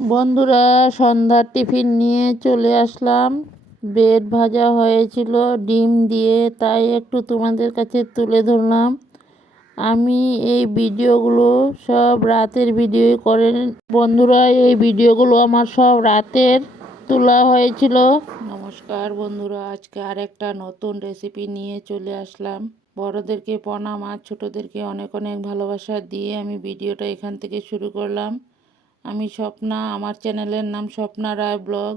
বন্ধুরা, সন্ধ্যার টিফিন নিয়ে চলে আসলাম। ব্রেড ভাজা হয়েছিল ডিম দিয়ে, তাই একটু তোমাদের কাছে তুলে ধরলাম। আমি এই ভিডিওগুলো সব রাতের ভিডিও করেন বন্ধুরা। এই ভিডিওগুলো আমার সব রাতের তোলা হয়েছিল। নমস্কার বন্ধুরা, আজকে আরেকটা নতুন রেসিপি নিয়ে চলে আসলাম। বড়োদেরকে প্রণাম আর ছোটোদেরকে অনেক অনেক ভালোবাসা দিয়ে আমি ভিডিওটা এখান থেকে শুরু করলাম। আমি স্বপ্না, আমার চ্যানেলের নাম স্বপ্না রায় ব্লগ।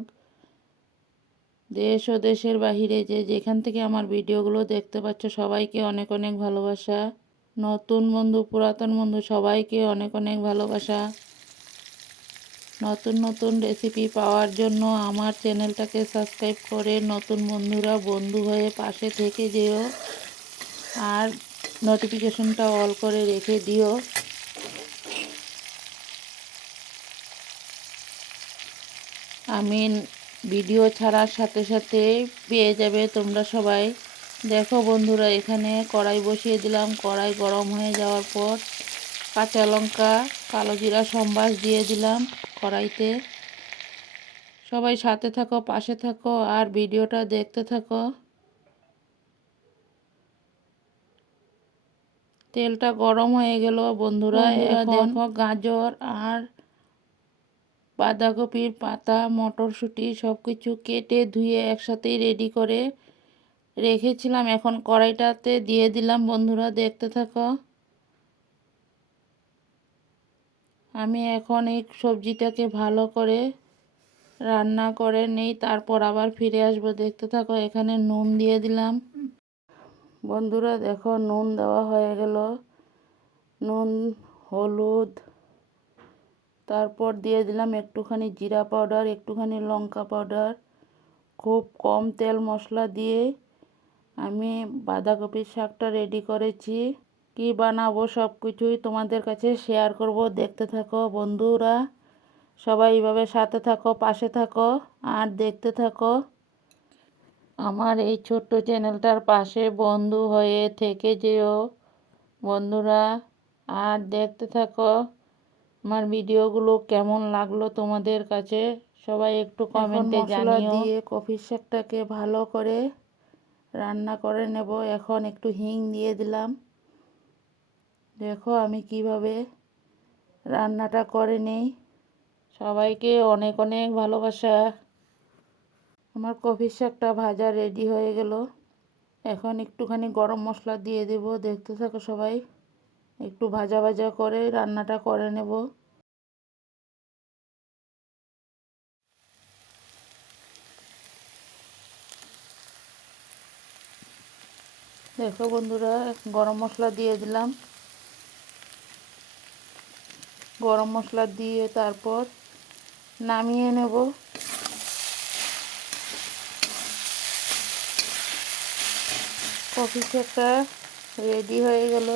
দেশ ও দেশের বাহিরে যে যেখান থেকে আমার ভিডিওগুলো দেখতে পাচ্ছ সবাইকে অনেক অনেক ভালোবাসা। নতুন বন্ধু, পুরাতন বন্ধু, সবাইকে অনেক অনেক ভালোবাসা। নতুন নতুন রেসিপি পাওয়ার জন্য আমার চ্যানেলটাকে সাবস্ক্রাইব করে নতুন বন্ধুরা বন্ধু হয়ে পাশে থেকে যেও, আর নোটিফিকেশনটা অল করে রেখে দিও। আমি ভিডিও ছাড়ার সাথে সাথে পেয়ে যাবে তোমরা সবাই। দেখো বন্ধুরা, এখানে কড়াই বসিয়ে দিলাম। কড়াই গরম হয়ে যাওয়ার পর কাঁচা লঙ্কা, কালো জিরা সম্বাস দিয়ে দিলাম কড়াইতে। সবাই সাথে থাকো, পাশে থাকো আর ভিডিওটা দেখতে থাকো। তেলটা গরম হয়ে গেল বন্ধুরা। দেখো গাজর আর বাঁধাকপির পাতা, মটরশুঁটি সব কিছু কেটে ধুয়ে একসাথেই রেডি করে রেখেছিলাম। এখন কড়াইটাতে দিয়ে দিলাম বন্ধুরা, দেখতে থাকো। আমি এখন এই সবজিটাকে ভালো করে রান্না করে নেই, তারপর আবার ফিরে আসবো, দেখতে থাকো। এখানে নুন দিয়ে দিলাম বন্ধুরা। দেখো নুন দেওয়া হয়ে গেল। নুন, হলুদ, তারপর দিয়ে দিলাম একটুখানি জিরা পাউডার, একটুখানি লঙ্কা পাউডার। খুব কম তেল মশলা দিয়ে আমি বাঁধাকপির শাকটা রেডি করেছি। কি বানাবো সব কিছুই তোমাদের কাছে শেয়ার করব, দেখতে থাকো বন্ধুরা। সবাই এইভাবে সাথে থাকো, পাশে থাকো আর দেখতে থাকো। আমার এই ছোট্ট চ্যানেলটার পাশে বন্ধু হয়ে থেকে যেও বন্ধুরা, আর দেখতে থাকো। আমার ভিডিওগুলো কেমন লাগলো তোমাদের কাছে সবাই একটু কমেন্টে জানিও। দিয়ে কফির শাকটাকে ভালো করে রান্না করে নেব। এখন একটু হিং দিয়ে দিলাম। দেখো আমি কিভাবে রান্নাটা করে নেই। সবাইকে অনেক অনেক ভালোবাসা। আমার কফির শাকটা ভাজা রেডি হয়ে গেল। এখন একটুখানি গরম মশলা দিয়ে দেব, দেখতে থাকো সবাই। একটু ভাজা ভাজা করে রান্নাটা করে নেব। দেখো বন্ধুরা, গরম মশলা দিয়ে দিলাম। গরম মশলা দিয়ে তারপর নামিয়ে নেব। কফি শাকটা রেডি হয়ে গেল।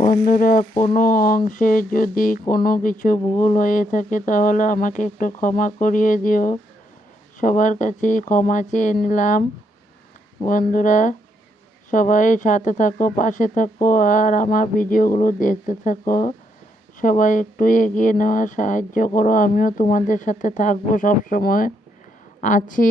বন্ধুরা, কোনো অংশে যদি কোনো কিছু ভুল হয়ে থাকে তাহলে আমাকে একটু ক্ষমা করিয়ে দিও। সবার কাছে ক্ষমা চেয়ে নিলাম বন্ধুরা। সবাই সাথে থাকো, পাশে থাকো আর আমার ভিডিওগুলো দেখতে থাকো। সবাই একটু এগিয়ে নেওয়ার সাহায্য করো, আমিও তোমাদের সাথে থাকবো, সব সময় আছি।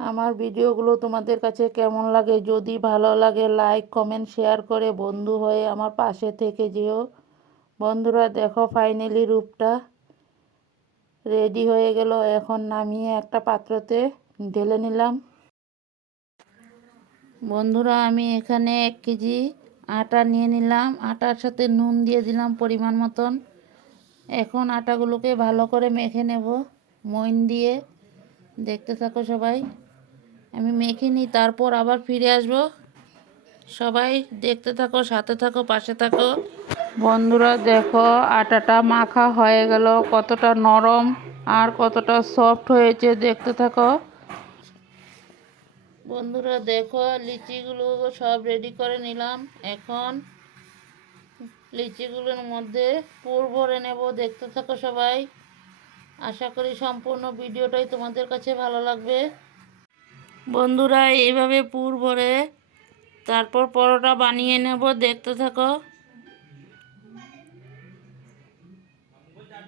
আমার ভিডিওগুলো তোমাদের কাছে কেমন লাগে, যদি ভালো লাগে লাইক কমেন্ট শেয়ার করে বন্ধু হয়ে আমার পাশে থেকে যেও বন্ধুরা। দেখো ফাইনালি রূপটা রেডি হয়ে গেল। এখন নামিয়ে একটা পাত্রতে ঢেলে নিলাম বন্ধুরা। আমি এখানে 1 কেজি আটা নিয়ে নিলাম। আটার সাথে নুন দিয়ে দিলাম পরিমাণ মতন। এখন আটাগুলোকে ভালো করে মেখে নেব মইন দিয়ে, দেখতে থাকো সবাই। আমি মেখে নিই, তারপর আবার ফিরে আসব। সবাই দেখতে থাকো, সাথে থাকো, পাশে থাকো বন্ধুরা। দেখো আটাটা মাখা হয়ে গেল, কতটা নরম আর কতটা সফট হয়েছে, দেখতে থাকো বন্ধুরা। দেখো লিচিগুলো সব রেডি করে নিলাম। এখন লিচিগুলোর মধ্যে পুর ভরে নেব, দেখতে থাকো সবাই। আশা করি সম্পূর্ণ ভিডিওটাই তোমাদের কাছে ভালো লাগবে। বন্ধুরা, এইভাবে পুর ভরে তারপর পরোটা বানিয়ে নেব, দেখতে থাকো।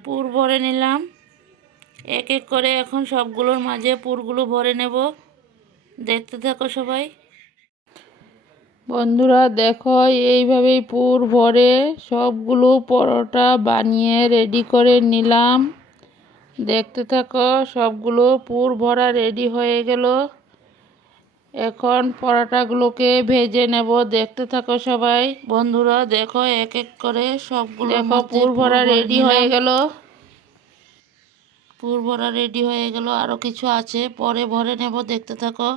পুর ভরে নিলাম, এক এক করে এখন সবগুলোর মাঝে পুরগুলো ভরে নেব, দেখতে থাকো সবাই। বন্ধুরা দেখো, এইভাবেই পুর ভরে সবগুলো পরোটা বানিয়ে রেডি করে নিলাম, দেখতে থাকো। সবগুলো পুর ভরা রেডি হয়ে গেল। এখন পরোটাগুলোকে ভেজে নেব, দেখতে থাকো সবাই। বন্ধুরা দেখো, এক এক করে সবগুলো দেখো পুর ভরা রেডি হয়ে গেল। পুর ভরা রেডি হয়ে গেল, আরও কিছু আছে, পরে ভরে নেব, দেখতে থাকো।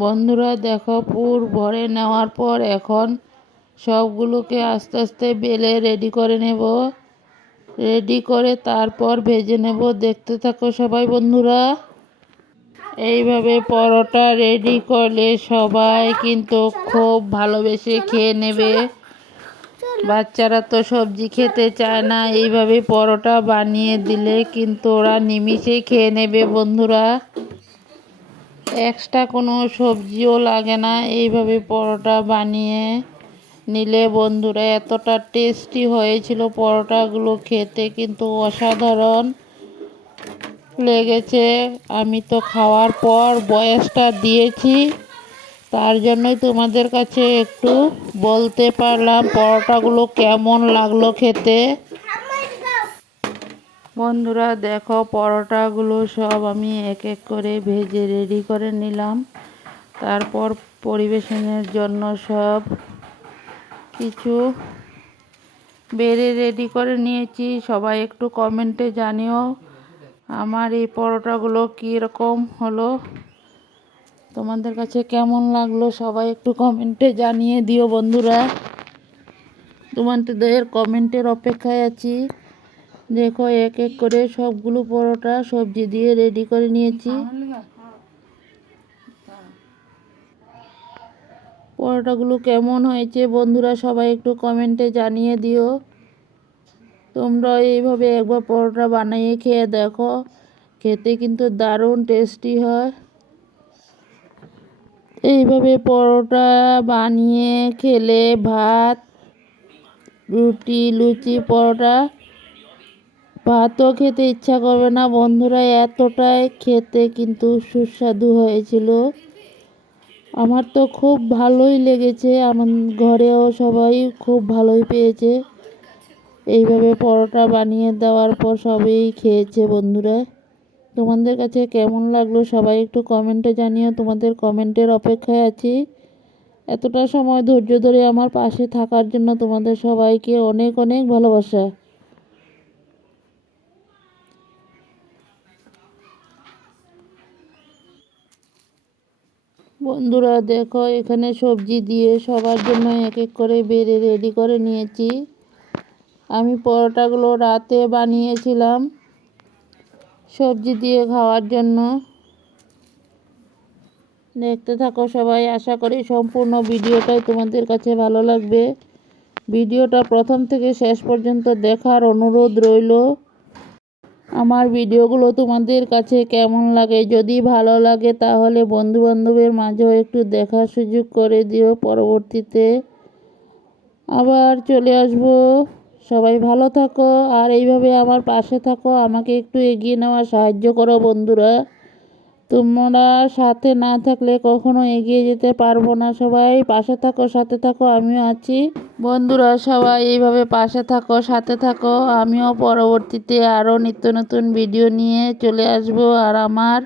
বন্ধুরা দেখো, পুর ভরে নেওয়ার পর এখন সবগুলোকে আস্তে আস্তে বেলে রেডি করে নেব, রেডি করে তারপর ভেজে নেব, দেখতে থাকো সবাই। বন্ধুরা এইভাবে পরোটা রেডি করলে সবাই কিন্তু খুব ভালোবেসে খেয়ে নেবে। বাচ্চারা তো সবজি খেতে চায় না, এইভাবে পরোটা বানিয়ে দিলে কিন্তু ওরা নিমিষেই খেয়ে নেবে। বন্ধুরা এক্সট্রা কোনো সবজিও লাগে না, এইভাবে পরোটা বানিয়ে নিলে। বন্ধুরা এতটা টেস্টি হয়েছিল পরোটাগুলো, খেতে কিন্তু অসাধারণ লেগেছে। আমি তো খাওয়ার পর বয়সটা দিয়েছি, তার জন্যই তোমাদের কাছে একটু বলতে পারলাম পরোটাগুলো কেমন লাগলো খেতে। বন্ধুরা দেখো, পরোটাগুলো সব আমি এক এক করে ভেজে রেডি করে নিলাম, তারপর পরিবেশনের জন্য সব কিছু বেড়ে রেডি করে নিয়েছি। সবাই একটু কমেন্টে জানিও আমার এই পরোটাগুলো কীরকম হলো, তোমাদের কাছে কেমন লাগলো, সবাই একটু কমেন্টে জানিয়ে দিও। বন্ধুরা তোমাদের কমেন্টের অপেক্ষায় আছি। দেখো এক এক করে সবগুলো পরোটা সবজি দিয়ে রেডি করে নিয়েছি। পরোটাগুলো কেমন হয়েছে বন্ধুরা সবাই একটু কমেন্টে জানিয়ে দিও। তোমরা এইভাবে একবার পরোটা বানিয়ে খেয়ে দেখো, খেতে কিন্তু দারুণ টেস্টি হয়। এইভাবে পরোটা বানিয়ে খেলে ভাত, রুটি, লুচি, পরোটা ভাতও খেতে ইচ্ছা করবে না। বন্ধুরা এতটাই খেতে কিন্তু সুস্বাদু হয়েছিল, আমার তো খুব ভালোই লেগেছে, আমার ঘরেও সবাই খুব ভালোই পেয়েছে। এইভাবে পরোটা বানিয়ে দেওয়ার পর সবাই খেয়েছে। বন্ধুরা তোমাদের কাছে কেমন লাগলো সবাই একটু কমেন্টে জানিও, তোমাদের কমেন্টের অপেক্ষায় আছি। এতটা সময় ধৈর্য ধরে আমার পাশে থাকার জন্য তোমাদের সবাইকে অনেক অনেক ভালোবাসা। বন্ধুরা দেখো, এখানে সবজি দিয়ে সবার জন্য এক এক করে বেড়ে রেডি করে নিয়েছি। আমি পরোটাগুলো রাতে বানিয়েছিলাম সবজি দিয়ে খাওয়ার জন্য, দেখতে থাকো সবাই। আশা করি সম্পূর্ণ ভিডিওটাই তোমাদের কাছে ভালো লাগবে। ভিডিওটা প্রথম থেকে শেষ পর্যন্ত দেখার অনুরোধ রইল। আমার ভিডিওগুলো তোমাদের কাছে কেমন লাগে, যদি ভালো লাগে তাহলে বন্ধুবান্ধবের মাঝেও একটু দেখার সুযোগ করে দিও। পরবর্তীতে আবার চলে আসব। সবাই ভালো থাকো আর এইভাবে আমার পাশে থাকো, আমাকে একটু এগিয়ে নেওয়ার সাহায্য করো। বন্ধুরা তোমরা সাথে না থাকলে কখনো এগিয়ে যেতে পারবো না। সবাই পাশে থাকো, সাথে থাকো, আমিও আছি। বন্ধুরা সবাই এইভাবে পাশে থাকো, সাথে থাকো, আমিও পরবর্তীতে আরও নিত্য নতুন ভিডিও নিয়ে চলে আসব। আর আমার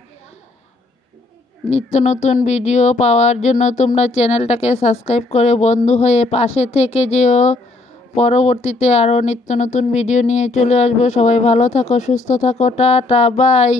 নিত্য নতুন ভিডিও পাওয়ার জন্য তোমরা চ্যানেলটাকে সাবস্ক্রাইব করে বন্ধু হয়ে পাশে থেকে যেও। পরবর্তীতে আরও নিত্য নতুন ভিডিও নিয়ে চলে আসবো। সবাই ভালো থাকো, সুস্থ থাকো, টাটা, বাই।